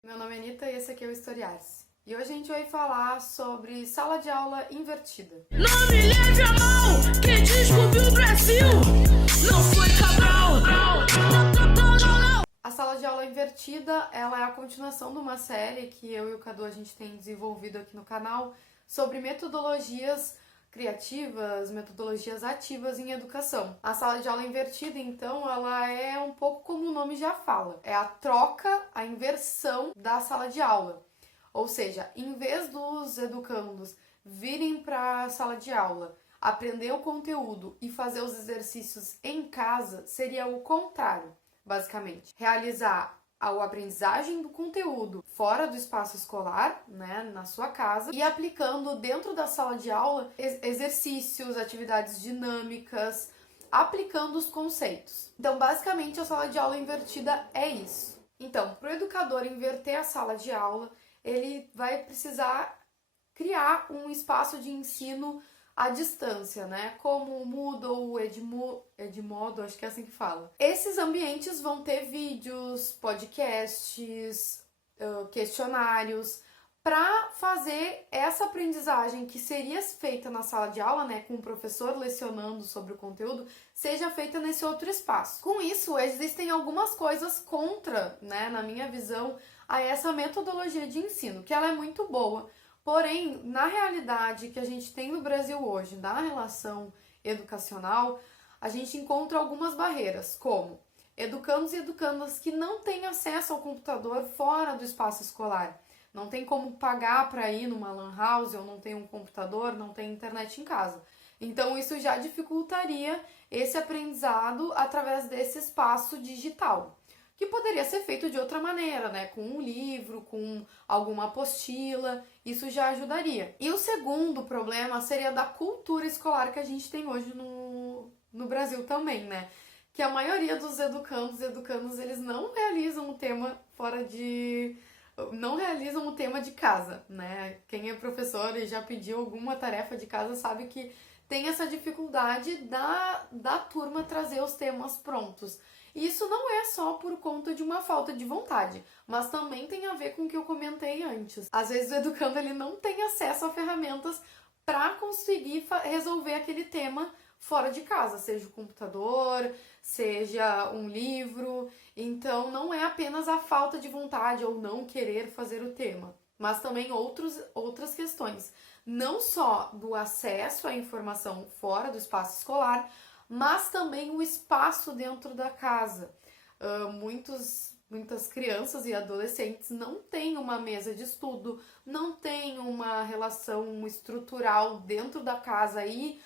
Meu nome é Anitta e esse aqui é o Historiares. E hoje a gente vai falar sobre sala de aula invertida. Não me leve a mal, quem descobriu o Brasil não foi Cabral. A sala de aula invertida, ela é a continuação de uma série que eu e o Cadu a gente tem desenvolvido aqui no canal sobre metodologias criativas, metodologias ativas em educação. A sala de aula invertida, então, ela é um pouco como o nome já fala. É a troca, a inversão da sala de aula. Ou seja, em vez dos educandos virem para a sala de aula, aprender o conteúdo e fazer os exercícios em casa, seria o contrário, basicamente. Realizar a aprendizagem do conteúdo fora do espaço escolar, né, na sua casa, e aplicando dentro da sala de aula exercícios, atividades dinâmicas, aplicando os conceitos. Então, basicamente, a sala de aula invertida é isso. Então, para o educador inverter a sala de aula, ele vai precisar criar um espaço de ensino à distância, né? Como o Moodle, o Edmodo, acho que é assim que fala. Esses ambientes vão ter vídeos, podcasts, questionários, para fazer essa aprendizagem que seria feita na sala de aula, né, com o professor lecionando sobre o conteúdo, seja feita nesse outro espaço. Com isso, existem algumas coisas contra, né, na minha visão, a essa metodologia de ensino, que ela é muito boa. Porém, na realidade que a gente tem no Brasil hoje, da relação educacional, a gente encontra algumas barreiras, como educandos e educandas que não têm acesso ao computador fora do espaço escolar. Não tem como pagar para ir numa lan house, ou não tem um computador, não tem internet em casa. Então, isso já dificultaria esse aprendizado através desse espaço digital, que poderia ser feito de outra maneira, né? Com um livro, com alguma apostila, isso já ajudaria. E o segundo problema seria da cultura escolar que a gente tem hoje no Brasil também, né? Que a maioria dos educandos, eles não realizam o tema não realizam o tema de casa, né? Quem é professor e já pediu alguma tarefa de casa sabe que tem essa dificuldade da turma trazer os temas prontos. E isso não é só por conta de uma falta de vontade, mas também tem a ver com o que eu comentei antes. Às vezes o educando ele não tem acesso a ferramentas para conseguir resolver aquele tema fora de casa, seja o computador, seja um livro. Então não é apenas a falta de vontade ou não querer fazer o tema, mas também outras questões. Não só do acesso à informação fora do espaço escolar, mas também o espaço dentro da casa. Muitas crianças e adolescentes não têm uma mesa de estudo, não têm uma relação estrutural dentro da casa e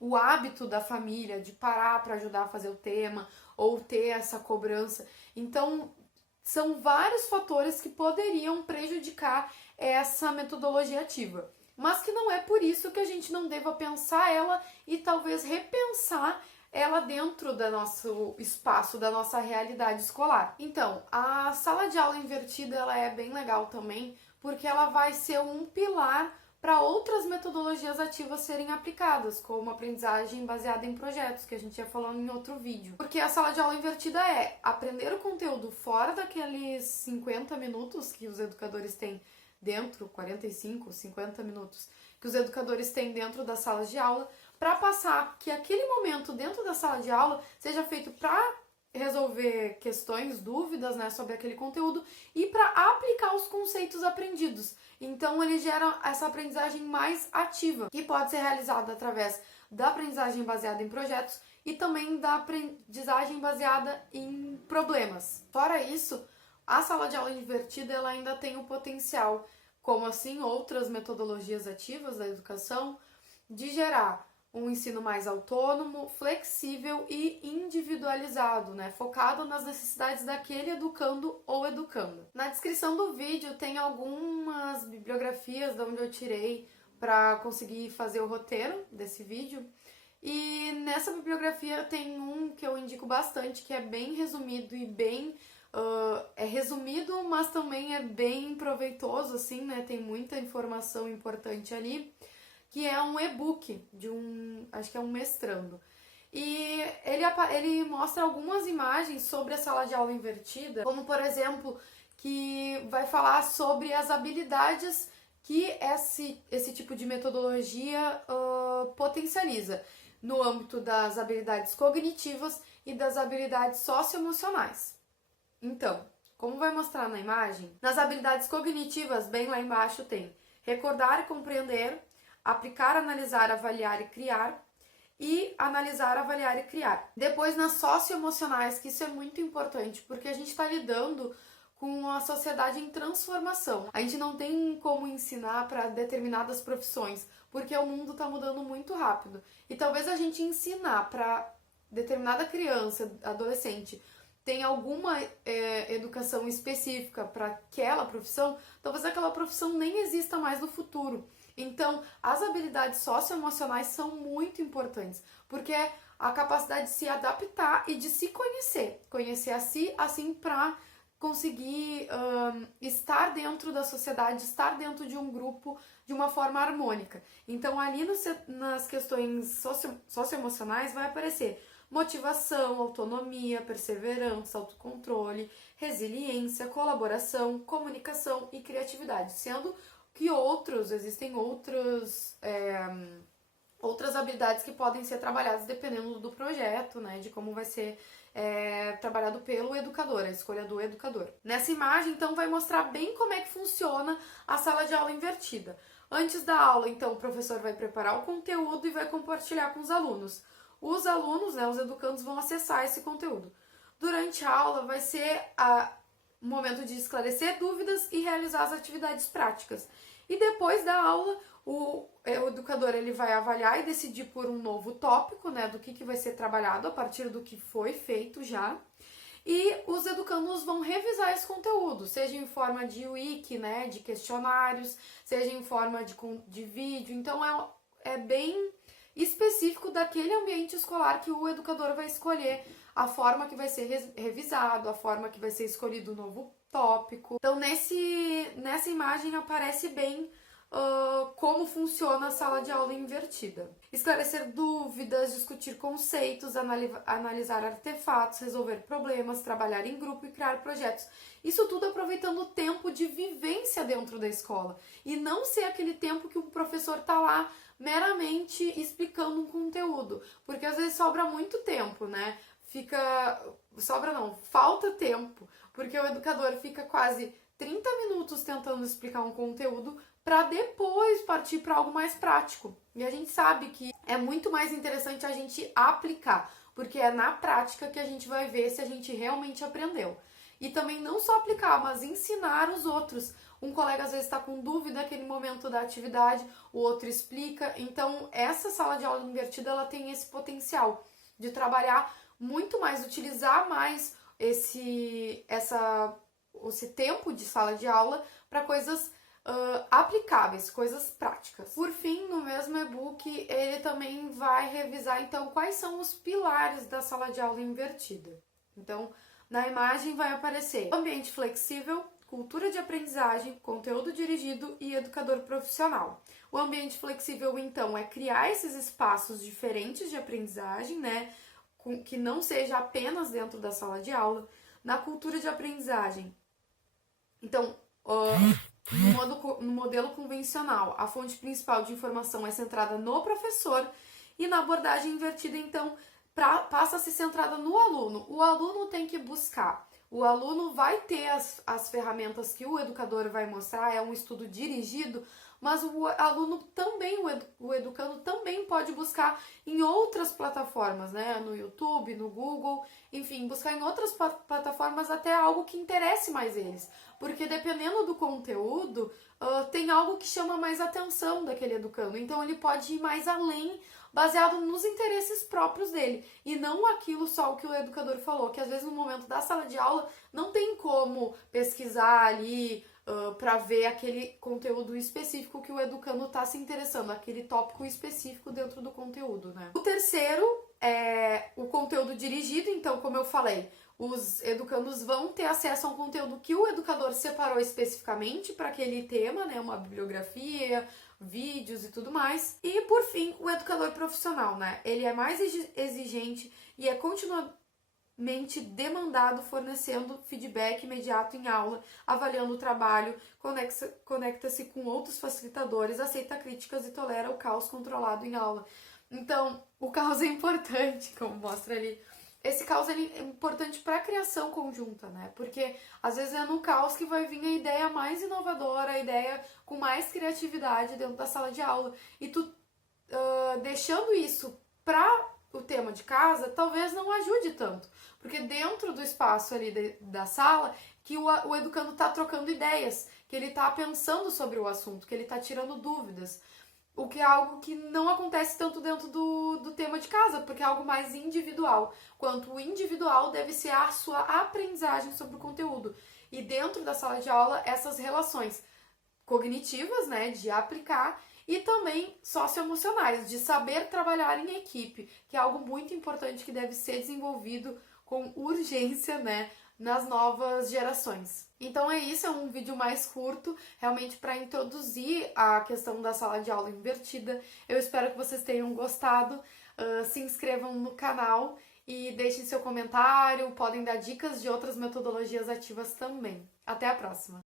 o hábito da família de parar para ajudar a fazer o tema ou ter essa cobrança. Então, são vários fatores que poderiam prejudicar essa metodologia ativa, mas que não é por isso que a gente não deva pensar ela e talvez repensar ela dentro do nosso espaço, da nossa realidade escolar. Então, a sala de aula invertida ela é bem legal também, porque ela vai ser um pilar para outras metodologias ativas serem aplicadas, como aprendizagem baseada em projetos, que a gente ia falando em outro vídeo. Porque a sala de aula invertida é aprender o conteúdo fora daqueles 50 minutos que os educadores têm dentro, 45, 50 minutos, que os educadores têm dentro das salas de aula, para passar que aquele momento dentro da sala de aula seja feito para resolver questões, dúvidas, né, sobre aquele conteúdo e para aplicar os conceitos aprendidos. Então ele gera essa aprendizagem mais ativa, que pode ser realizada através da aprendizagem baseada em projetos e também da aprendizagem baseada em problemas. Fora isso, a sala de aula invertida ela ainda tem o potencial, como assim outras metodologias ativas da educação, de gerar um ensino mais autônomo, flexível e individualizado, né? Focado nas necessidades daquele educando ou educanda. Na descrição do vídeo tem algumas bibliografias de onde eu tirei para conseguir fazer o roteiro desse vídeo. E nessa bibliografia tem um que eu indico bastante, que é bem resumido e bem... é resumido, mas também é bem proveitoso, assim, né? Tem muita informação importante ali, que é um e-book de acho que é um mestrando. E ele mostra algumas imagens sobre a sala de aula invertida, como por exemplo, que vai falar sobre as habilidades que esse tipo de metodologia potencializa no âmbito das habilidades cognitivas e das habilidades socioemocionais. Então, como vai mostrar na imagem, nas habilidades cognitivas, bem lá embaixo tem recordar e compreender, aplicar, analisar, avaliar e criar, e analisar, avaliar e criar. Depois, nas socioemocionais, que isso é muito importante, porque a gente está lidando com uma sociedade em transformação. A gente não tem como ensinar para determinadas profissões, porque o mundo está mudando muito rápido. E talvez a gente ensinar para determinada criança, adolescente, tem alguma educação específica para aquela profissão, talvez aquela profissão nem exista mais no futuro. Então, as habilidades socioemocionais são muito importantes, porque é a capacidade de se adaptar e de se conhecer a si, assim, para conseguir estar dentro da sociedade, estar dentro de um grupo de uma forma harmônica. Então, ali nas questões socioemocionais vai aparecer motivação, autonomia, perseverança, autocontrole, resiliência, colaboração, comunicação e criatividade, sendo que existem outras habilidades que podem ser trabalhadas dependendo do projeto, né, de como vai ser trabalhado pelo educador, a escolha do educador. Nessa imagem, então, vai mostrar bem como é que funciona a sala de aula invertida. Antes da aula, então, o professor vai preparar o conteúdo e vai compartilhar com os alunos. Os alunos, né, os educandos, vão acessar esse conteúdo. Durante a aula, vai ser um momento de esclarecer dúvidas e realizar as atividades práticas. E depois da aula, o educador ele vai avaliar e decidir por um novo tópico, né, do que vai ser trabalhado a partir do que foi feito já. E os educandos vão revisar esse conteúdo, seja em forma de wiki, né, de questionários, seja em forma de vídeo. Então, é bem específico daquele ambiente escolar que o educador vai escolher a forma que vai ser revisado, a forma que vai ser escolhido o novo tópico. Então, nessa imagem aparece bem como funciona a sala de aula invertida. Esclarecer dúvidas, discutir conceitos, analisar artefatos, resolver problemas, trabalhar em grupo e criar projetos. Isso tudo aproveitando o tempo de vivência dentro da escola. E não ser aquele tempo que o professor está lá meramente explicando um conteúdo. Porque às vezes sobra muito tempo, né? Falta tempo. Porque o educador fica quase 30 minutos tentando explicar um conteúdo para depois partir para algo mais prático. E a gente sabe que é muito mais interessante a gente aplicar, porque é na prática que a gente vai ver se a gente realmente aprendeu. E também não só aplicar, mas ensinar os outros. Um colega às vezes está com dúvida naquele momento da atividade, o outro explica. Então, essa sala de aula invertida, ela tem esse potencial de trabalhar muito mais, utilizar mais esse tempo de sala de aula para coisas aplicáveis, coisas práticas. Por fim, no mesmo e-book, ele também vai revisar, então, quais são os pilares da sala de aula invertida. Então, na imagem vai aparecer ambiente flexível, cultura de aprendizagem, conteúdo dirigido e educador profissional. O ambiente flexível, então, é criar esses espaços diferentes de aprendizagem, né, que não seja apenas dentro da sala de aula. Na cultura de aprendizagem, então, no modelo convencional, a fonte principal de informação é centrada no professor, e na abordagem invertida, então, passa a ser centrada no aluno. O aluno tem que buscar. O aluno vai ter as ferramentas que o educador vai mostrar, é um estudo dirigido, mas o aluno também, o educando também pode buscar em outras plataformas, né? No YouTube, no Google, enfim, buscar em outras plataformas até algo que interesse mais eles. Porque dependendo do conteúdo, tem algo que chama mais atenção daquele educando. Então ele pode ir mais além, baseado nos interesses próprios dele. E não aquilo só o que o educador falou, que às vezes no momento da sala de aula não tem como pesquisar ali para ver aquele conteúdo específico que o educando está se interessando, aquele tópico específico dentro do conteúdo, né? O terceiro é o conteúdo dirigido. Então, como eu falei, os educandos vão ter acesso a um conteúdo que o educador separou especificamente para aquele tema, né? Uma bibliografia, vídeos e tudo mais. E, por fim, o educador profissional, né? Ele é mais exigente e é continuamente demandado, fornecendo feedback imediato em aula, avaliando o trabalho, conecta-se com outros facilitadores, aceita críticas e tolera o caos controlado em aula. Então, o caos é importante, como mostra ali. Esse caos é importante para a criação conjunta, né? Porque às vezes é no caos que vai vir a ideia mais inovadora, a ideia com mais criatividade dentro da sala de aula. E tu deixando isso para o tema de casa, talvez não ajude tanto. Porque dentro do espaço ali da sala, que o educando está trocando ideias, que ele está pensando sobre o assunto, que ele está tirando dúvidas. O que é algo que não acontece tanto dentro do tema de casa, porque é algo mais individual. Quanto o individual deve ser a sua aprendizagem sobre o conteúdo. E dentro da sala de aula, essas relações cognitivas, né, de aplicar, e também socioemocionais, de saber trabalhar em equipe, que é algo muito importante que deve ser desenvolvido com urgência, né, nas novas gerações. Então é isso, é um vídeo mais curto, realmente para introduzir a questão da sala de aula invertida. Eu espero que vocês tenham gostado, se inscrevam no canal e deixem seu comentário, podem dar dicas de outras metodologias ativas também. Até a próxima!